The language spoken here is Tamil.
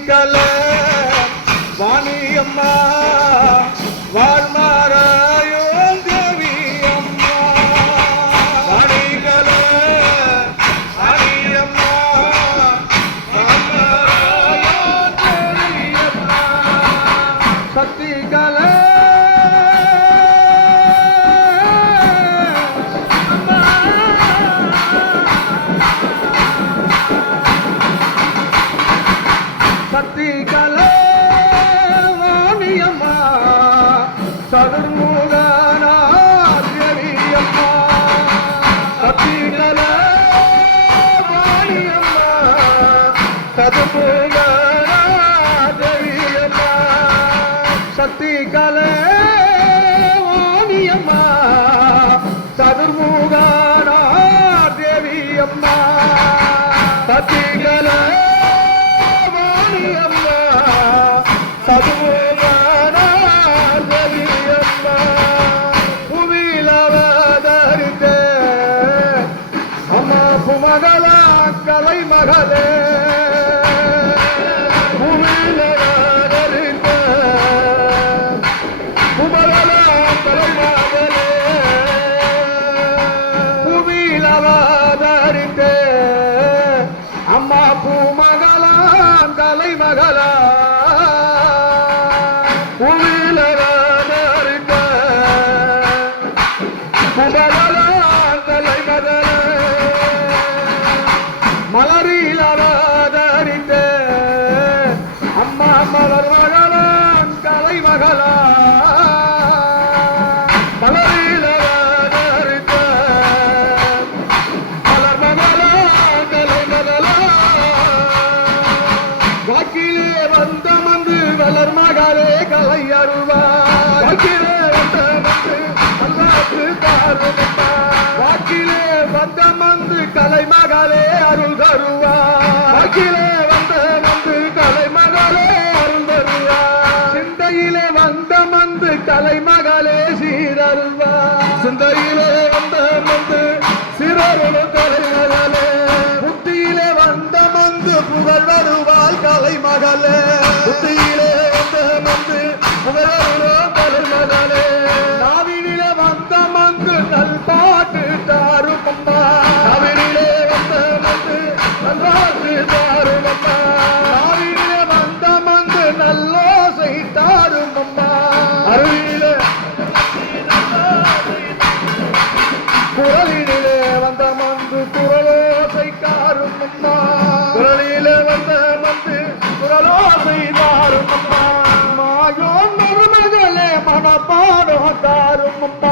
கல வாணியம்மா வாழ்மாராயோ தேவி அம்மா. வாணி கல வாணியம்மா சக்தி கலை சண்முகநாதியம்மா சத்திகல வாணியம்மா சதுமுகநாதியம்மா சத்திகல வாணியம்மா சதுர்முகநாதேவியம்மா சத்திகல வாணியம்மா சதுமுகநாதேவியம்மா மகளா கலை மகளே. புவியிலவதரித்த அம்மா பூமகளா கலை மகளா. புவியிலவதரித்த மலர் மகளான் கலை மகளா. வாக்கிலே வந்த மந்து வளர் மகளே கலை அருள்வார் வாக்கிலே வந்த மந்து அல்லாத்து தாருமப்பா வாக்கிலே வந்த மந்து கலை மகளே அருள் தருவார் வாக்கிலே மந்து கலை மகளே சீரருள்வார் சிந்தையிலே வந்த மந்து சிறருள் கலை மகளே புத்தியிலே வந்த மந்து புகழ் வருவாள் கலை மகளே புத்தியிலே வந்த மந்து புகழ் வருவாள் கலை மகளே நாவினிலே வந்த மந்து நல் பாட்டு தாரும் அம்மா நாவினிலே வந்த மந்து நல் பாட்டு தாரும் அம்மா குரலிலே வந்த மந்து குரலோசை தாரும் அம்மா. மாயோ மருமகளே மனப்பாடோ தாரும் அம்மா.